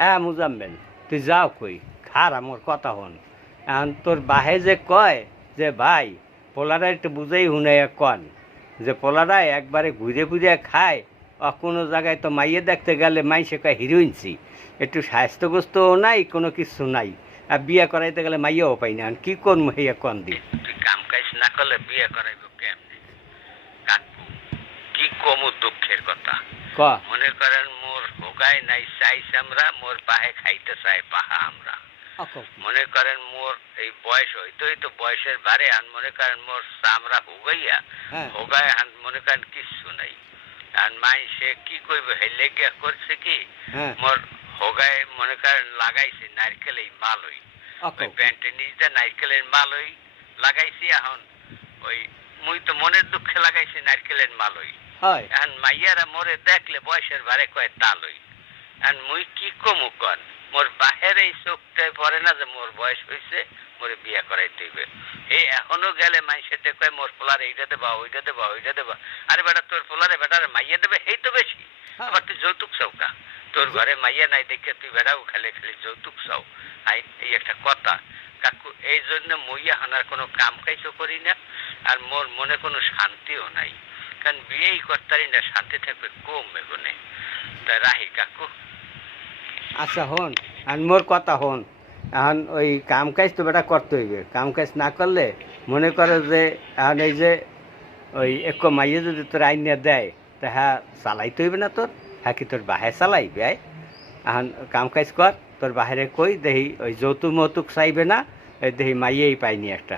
হ্যাঁ মুজাম্মেল, তুই যাও কই খার আমার কথা হন। এখন তোর বাহে যে কয় যে ভাই পোলারা একটু বুঝেই হুনাইয়া কন যে পোলারা একবারে ঘুরে ঘুরে খায়, কোনো জায়গায় তো মাইয়ে দেখতে গেলে মাইসে কয় হিরোইনছি, একটু স্বাস্থ্যগ্রস্তও নাই, কোনো কিছু নাই, আর বিয়ে করাইতে গেলে মাইয়াও পাই না। কি করবো হইয়া কন দি? তুই কাম কাজ না করলে বিয়ে করাইব কেমনে? কাকু কি কমু দুঃখের কথা। ক মনে করেন মোর হোগায় নাই চাই আমরা, মোর বাহে খাইতে চাই পাহা আমরা। মনে করেন মোর এই বয়স হইতোই তো বয়সের বারে আন, মনে করেন মোর চামড়া হোগাইয়া হোগায় আন, মনে করেন কিচ্ছু নাই। আর মাই সে কি কইব হেলে গিয়া করছে কি মোর হোগায় মনে করেন লাগাইছে নারকেল এই মালই, ওই প্যান্টের নিচে নারকেলের মালই লাগাইছি। এখন ওই মুই তো মনের দুঃখে লাগাইছি নারকেলের মালই। এখন মাইয়ারা মোরে দেখলে বয়সের ভারে কয় তালই। এখন মুই কি কমু কন, মোর বাহের এই চোখটাই পড়ে না যে মোর বয়স হয়েছে, মোরে বিয়ে করাইতে হইবে। এই এখনো গেলে মাইসেতে কয় মোর পোলার এইটা দেবা ওইটা দেবা ওইটা দেবা। আরে বেটা তোর পোলারে বেটারে মাইয়া দেবে এই তো বেশি, আবার তুই যৌতুক চাওকা। তোর ঘরে মাইয়া নাই দেখে তুই বেড়াও খালি খালি যৌতুক চাও। এই একটা কথা কাকু। এই জন্য মইয়া হানার কোনো কাম কাজও করি না, আর মোর মনে কোনো শান্তিও নাই। কারণ বিয়েই করতারি না, শান্তি থাকবে কম বেগুনে। তাই রাহি কাকু। আচ্ছা হন, আর মোর কথা হন। এখন ওই কাম কাজ তো বেটা করতে হইবে, কাম কাজ না করলে মনে করে যে এখন এই যে ওই এক মাইয়ে যদি তোর আইনে দেয় তা হ্যাঁ চালাইতে হইবে না তোর, হ্যাঁ কি তোর বাহে চালাইবে? এখন কাম কাজ কর, তোর বাহিরে কই দেখি ওই যৌতুক মৌতুক চাইবে না, এই দেখি মাইয়েই পাইনি একটা।